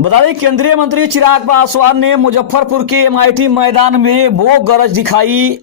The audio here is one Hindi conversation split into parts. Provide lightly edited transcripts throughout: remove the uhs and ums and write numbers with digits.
बता दें, केंद्रीय मंत्री चिराग पासवान ने मुजफ्फरपुर के एमआईटी मैदान में वो गरज दिखाई,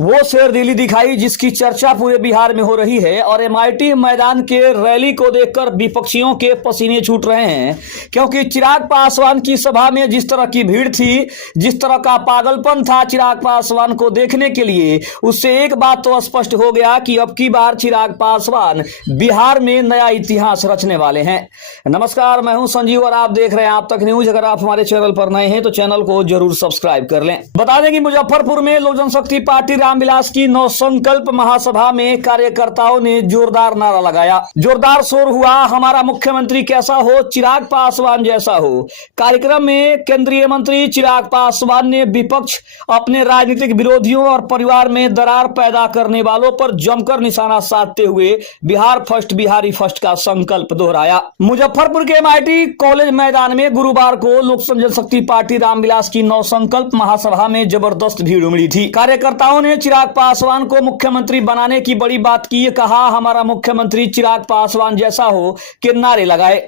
वो शेरदिली दिखाई जिसकी चर्चा पूरे बिहार में हो रही है। और एमआईटी मैदान के रैली को देखकर विपक्षियों के पसीने छूट रहे हैं, क्योंकि चिराग पासवान की सभा में जिस तरह की भीड़ थी, जिस तरह का पागलपन था चिराग पासवान को देखने के लिए, उससे एक बात तो स्पष्ट हो गया कि अब की बार चिराग पासवान बिहार में नया इतिहास रचने वाले हैं। नमस्कार, मैं हूं संजीव और आप देख रहे हैं आप तक न्यूज। अगर आप हमारे चैनल पर नए हैं तो चैनल को जरूर सब्सक्राइब कर लें। बता दें कि मुजफ्फरपुर में लोक जनशक्ति पार्टी रामविलास की नवसंकल्प महासभा में कार्यकर्ताओं ने जोरदार नारा लगाया। जोरदार शोर हुआ, हमारा मुख्यमंत्री कैसा हो, चिराग पासवान जैसा हो। कार्यक्रम में केंद्रीय मंत्री चिराग पासवान ने विपक्ष, अपने राजनीतिक विरोधियों और परिवार में दरार पैदा करने वालों पर जमकर निशाना साधते हुए बिहार फर्स्ट, बिहारी फर्स्ट का संकल्प दोहराया। मुजफ्फरपुर के एमआईटी कॉलेज मैदान में गुरुवार को लोक जनशक्ति पार्टी रामविलास की नवसंकल्प महासभा में जबरदस्त भीड़ उमड़ी थी। कार्यकर्ताओं ने चिराग पासवान को मुख्यमंत्री बनाने की बड़ी बात की, कहा हमारा मुख्यमंत्री चिराग पासवान जैसा हो के नारे लगाए।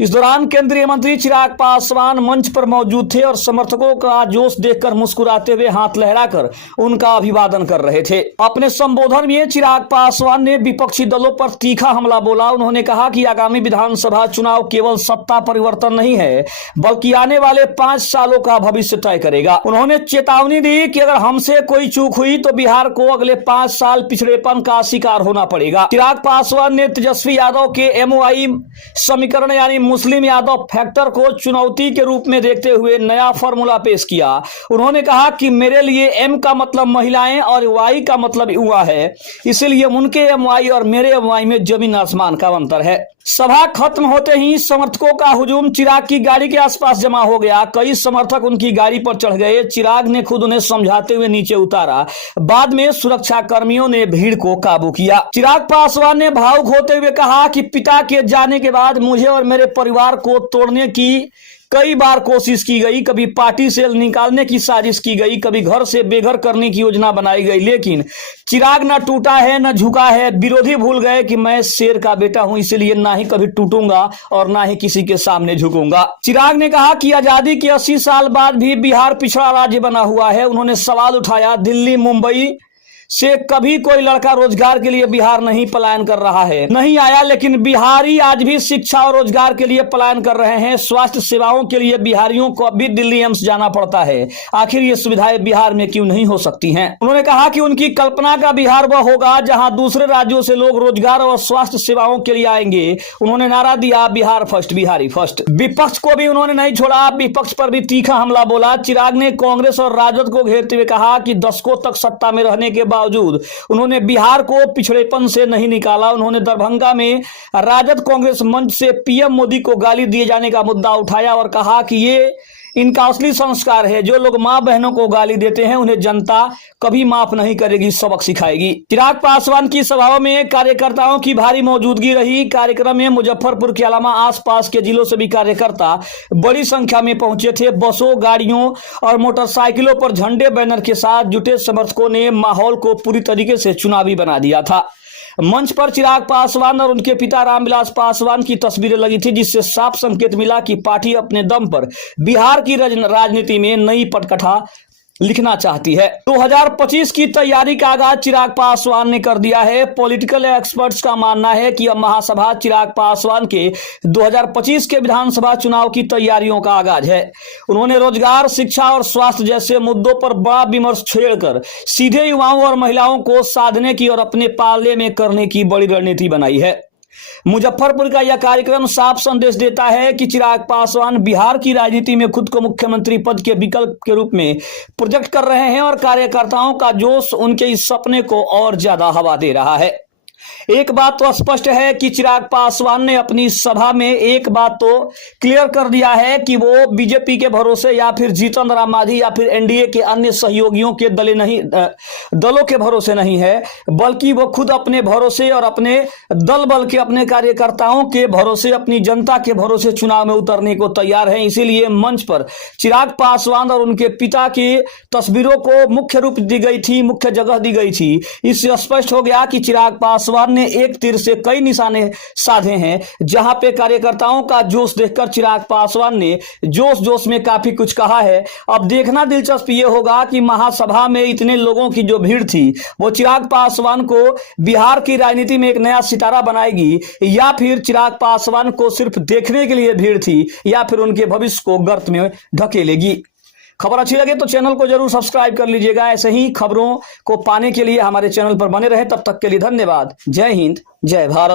इस दौरान केंद्रीय मंत्री चिराग पासवान मंच पर मौजूद थे और समर्थकों का जोश देखकर मुस्कुराते हुए हाथ लहराकर उनका अभिवादन कर रहे थे। अपने संबोधन में चिराग पासवान ने विपक्षी दलों पर तीखा हमला बोला। उन्होंने कहा कि आगामी विधानसभा चुनाव केवल सत्ता परिवर्तन नहीं है, बल्कि आने वाले 5 सालों का भविष्य तय करेगा। उन्होंने चेतावनी दी कि अगर हमसे कोई चूक हुई तो बिहार को अगले 5 साल पिछड़ेपन का शिकार होना पड़ेगा। चिराग पासवान ने तेजस्वी यादव के एमओआई समीकरण यानी मुस्लिम यादव फैक्टर को चुनौती के रूप में देखते हुए नया फॉर्मूला पेश किया। उन्होंने कहा कि मेरे लिए एम का मतलब महिलाएं और वाई का मतलब युवा है, इसलिए उनके एमवाई और मेरे एमवाई में जमीन आसमान का अंतर है। सभा खत्म होते ही समर्थकों का हुजूम चिराग की गाड़ी के आसपास जमा हो गया। कई समर्थक उनकी गाड़ी पर चढ़ गए। चिराग ने खुद उन्हें समझाते हुए नीचे उतारा। बाद में सुरक्षा कर्मियों ने भीड़ को काबू किया। चिराग पासवान ने भावुक होते हुए कहा कि पिता के जाने के बाद मुझे और मेरे परिवार को तोड़ने की कई बार कोशिश की गई, कभी पार्टी से निकालने की साजिश की गई, कभी घर से बेघर करने की योजना बनाई गई, लेकिन चिराग न टूटा है न झुका है। विरोधी भूल गए कि मैं शेर का बेटा हूं, इसलिए ना ही कभी टूटूंगा और ना ही किसी के सामने झुकूंगा। चिराग ने कहा कि आजादी के 80 साल बाद भी बिहार पिछड़ा राज्य बना हुआ है। उन्होंने सवाल उठाया, दिल्ली मुंबई से कभी कोई लड़का रोजगार के लिए बिहार नहीं पलायन कर रहा है, नहीं आया, लेकिन बिहारी आज भी शिक्षा और रोजगार के लिए पलायन कर रहे हैं। स्वास्थ्य सेवाओं के लिए बिहारियों को अब भी दिल्ली एम्स जाना पड़ता है। आखिर ये सुविधाएं बिहार में क्यों नहीं हो सकती हैं? उन्होंने कहा कि उनकी कल्पना का बिहार वह होगा जहां दूसरे राज्यों से लोग रोजगार और स्वास्थ्य सेवाओं के लिए आएंगे। उन्होंने नारा दिया, बिहार फर्स्ट, बिहारी फर्स्ट। विपक्ष को भी उन्होंने नहीं छोड़ा, विपक्ष पर भी तीखा हमला बोला। चिराग ने कांग्रेस और राजद को घेरते हुए कहा कि दशकों तक सत्ता में रहने के बावजूद उन्होंने बिहार को पिछड़ेपन से नहीं निकाला। उन्होंने दरभंगा में राजद कांग्रेस मंच से पीएम मोदी को गाली दिए जाने का मुद्दा उठाया और कहा कि ये इनका असली संस्कार है। जो लोग मां बहनों को गाली देते हैं उन्हें जनता कभी माफ नहीं करेगी, सबक सिखाएगी। चिराग पासवान की सभाओं में कार्यकर्ताओं की भारी मौजूदगी रही। कार्यक्रम में मुजफ्फरपुर के अलावा आसपास के जिलों से भी कार्यकर्ता बड़ी संख्या में पहुंचे थे। बसों, गाड़ियों और मोटरसाइकिलों पर झंडे, बैनर के साथ जुटे समर्थकों ने माहौल को पूरी तरीके से चुनावी बना दिया था। मंच पर चिराग पासवान और उनके पिता रामविलास पासवान की तस्वीरें लगी थी, जिससे साफ संकेत मिला कि पार्टी अपने दम पर बिहार की राजनीति में नई पटकथा लिखना चाहती है। 2025 की तैयारी का आगाज चिराग पासवान ने कर दिया है। पॉलिटिकल एक्सपर्ट्स का मानना है कि अब महासभा चिराग पासवान के 2025 के विधानसभा चुनाव की तैयारियों का आगाज है। उन्होंने रोजगार, शिक्षा और स्वास्थ्य जैसे मुद्दों पर बड़ा विमर्श छेड़कर सीधे युवाओं और महिलाओं को साधने की और अपने पाले में करने की बड़ी रणनीति बनाई है। मुजफ्फरपुर का यह कार्यक्रम साफ संदेश देता है कि चिराग पासवान बिहार की राजनीति में खुद को मुख्यमंत्री पद के विकल्प के रूप में प्रोजेक्ट कर रहे हैं और कार्यकर्ताओं का जोश उनके इस सपने को और ज्यादा हवा दे रहा है। एक बात तो स्पष्ट है कि चिराग पासवान ने अपनी सभा में एक बात तो क्लियर कर दिया है कि वो बीजेपी के भरोसे या फिर जीतन राम मांझी या फिर एनडीए के अन्य सहयोगियों के दलों के भरोसे नहीं है, बल्कि वो खुद अपने भरोसे और अपने दल बल के, अपने कार्यकर्ताओं के भरोसे, अपनी जनता के भरोसे चुनाव में उतरने को तैयार है। इसीलिए मंच पर चिराग पासवान और उनके पिता की तस्वीरों को मुख्य रूप दी गई थी, मुख्य जगह दी गई थी। इससे स्पष्ट हो गया कि चिराग पासवान ने एक तीर से कई निशाने साधे हैं। जहां पे कार्यकर्ताओं का जोश देखकर चिराग पासवान ने जोश जोश में काफी कुछ कहा है। अब देखना दिलचस्प ये होगा कि महासभा में इतने लोगों की जो भीड़ थी वो चिराग पासवान को बिहार की राजनीति में एक नया सितारा बनाएगी, या फिर चिराग पासवान को सिर्फ देखने के लिए भीड़ थी, या फिर उनके भविष्य को गर्त में ढकेलेगी। खबर अच्छी लगे तो चैनल को जरूर सब्सक्राइब कर लीजिएगा। ऐसे ही खबरों को पाने के लिए हमारे चैनल पर बने रहे। तब तक के लिए धन्यवाद। जय हिंद, जय भारत।